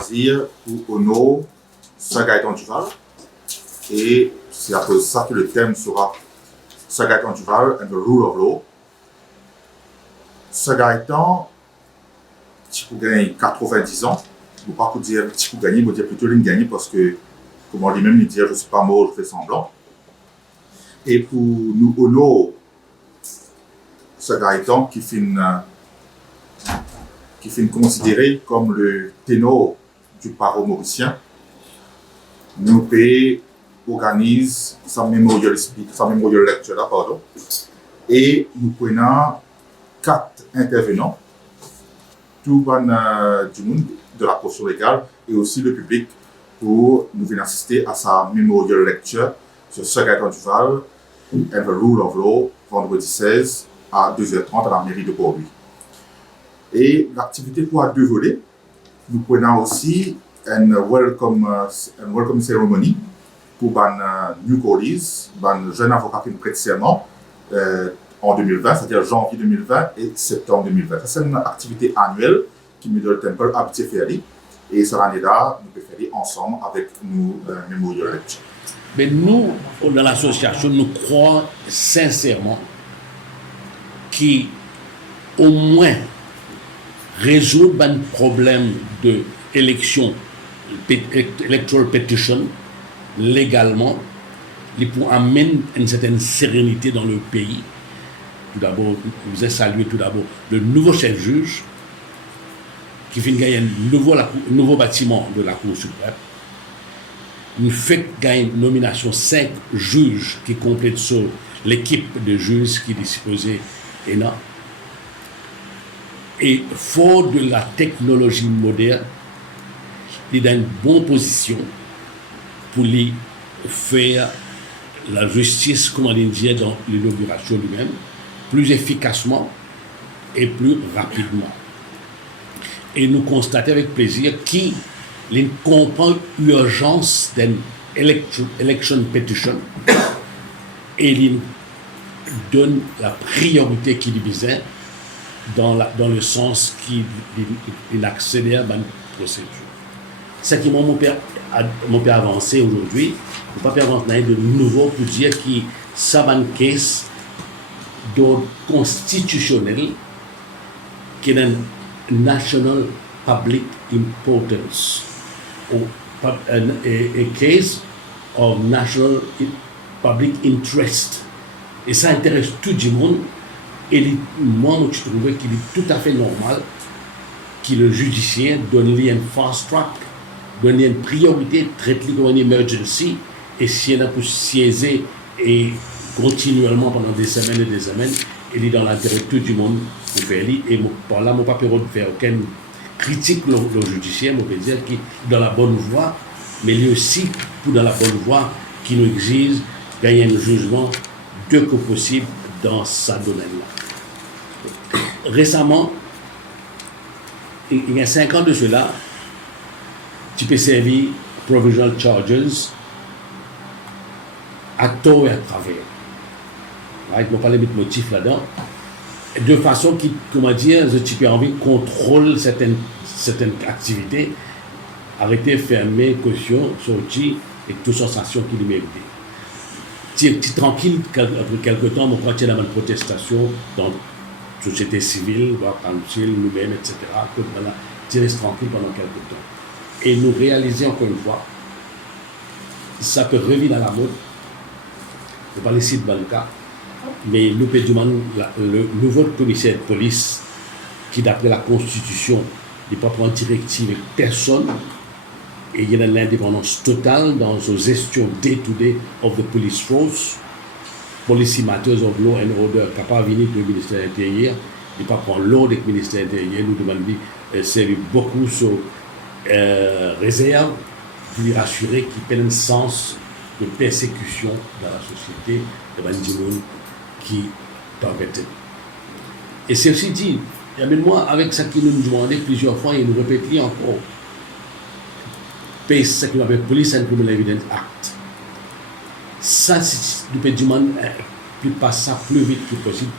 choisir pour honorer Sir Gaëtan Duval. Et c'est à cause de ça que le thème sera Sir Gaëtan Duval and the Rule of Law. Sir Gaëtan, tu peux gagner 90 ans. Je ne pas dire tu peux gagner, mais dire plutôt qu'il gagne parce que, comme on dit même, il dit je ne suis pas mort, je fais semblant. Et pour nous honorer Sir Gaëtan qui finit considéré comme le ténor du paro mauricien, nous organisons sa memorial lecture là, pardon, et nous prenons 4 intervenants, tout du monde de la profession légale et aussi le public pour nous venir assister à sa memorial lecture sur Sir Gaëtan Duval and the Rule of Law, vendredi 16 à 2h30 à la mairie de Port-Louis. Et l'activité pourra 2 volets. Nous prenons aussi une welcome ceremony pour les new colleagues, les jeunes avocats qui nous prêtent serment en 2020, c'est-à-dire janvier 2020 et septembre 2020. C'est une activité annuelle qui Middle Temple a fait. Et cette année-là, nous pouvons faire ensemble avec nous Memorial Lecture. Mais nous, dans l'association, nous croyons sincèrement qu'au moins résoudre un problème de élection, electoral petition, légalement, pour amener une certaine sérénité dans le pays. Tout d'abord, je vous ai salué tout d'abord le nouveau chef-juge qui vient gagner un nouveau bâtiment de la Cour suprême. Nous fait gagner une nomination 5 juges qui complètent sur l'équipe de juges qui est disposée ENA. Et fort de la technologie moderne, il est dans une bonne position pour lui faire la justice, comme on dit, dans l'inauguration lui-même, plus efficacement et plus rapidement. Et nous constatons avec plaisir qu'il comprend l'urgence d'une election petition et il donne la priorité qu'il lui besoin dans le sens qu'il accélère dans la procédure. Ce qui m'a fait avancer aujourd'hui, je ne peux pas avancer de nouveau pour dire que ça va une case d'ordre constitutionnel qui est un national public importance, a case of national public interest. Et ça intéresse tout le monde. Et moi, je trouvais qu'il est tout à fait normal que le judiciaire donne lui un fast track, donne lui une priorité, traite-lui comme une emergency, et si elle a pu siéger et continuellement pendant des semaines et des semaines, il est dans l'intérêt de tout le monde pour faire lui. Et par là, je n'ai pas peur de faire aucune critique le judiciaire, je peux dire qu'il est dans la bonne voie, mais lui aussi pour dans la bonne voie qui nous exige gagner un jugement dès que possible dans sa domaine-là. Récemment, il y a 5 ans de cela, tu peux servir provisional charges à tort et à travers. Right? Je ne vais pas les mettre motifs là-dedans. De façon qui, comment dire, tu peux envie de contrôler certaines activités, arrêter, fermer, caution, sortir et toute sensation qui lui mérite. Tu es tranquille après quelques temps, on croit qu'il y a une protestation dans la société civile, council, nous-mêmes, etc. Voilà, tu restes tranquille pendant quelques temps. Et nous réalisons encore une fois, ça peut revenir à la mode, je ne vais pas laisser de cas, mais nous peut demander le nouveau commissaire de police qui, d'après la Constitution, n'est pas prendre directive avec personne, et il y a l'indépendance totale dans sa gestion day-to-day of the police force, policy matters of law and order, capable de venir du ministère intérieur, ne pas prendre l'ordre du ministère intérieur, nous demandons de servir beaucoup sur réserve, pour lui rassurer qu'il y ait un sens de persécution dans la société de Bandimoun qui t'embête. Et c'est aussi dit, et même moi, avec ça qu'il nous demandait plusieurs fois, il nous répétait encore, paye ce qu'on appelle Police and Criminal Evidence Act. Ça, nous peut demander de passer ça plus vite que possible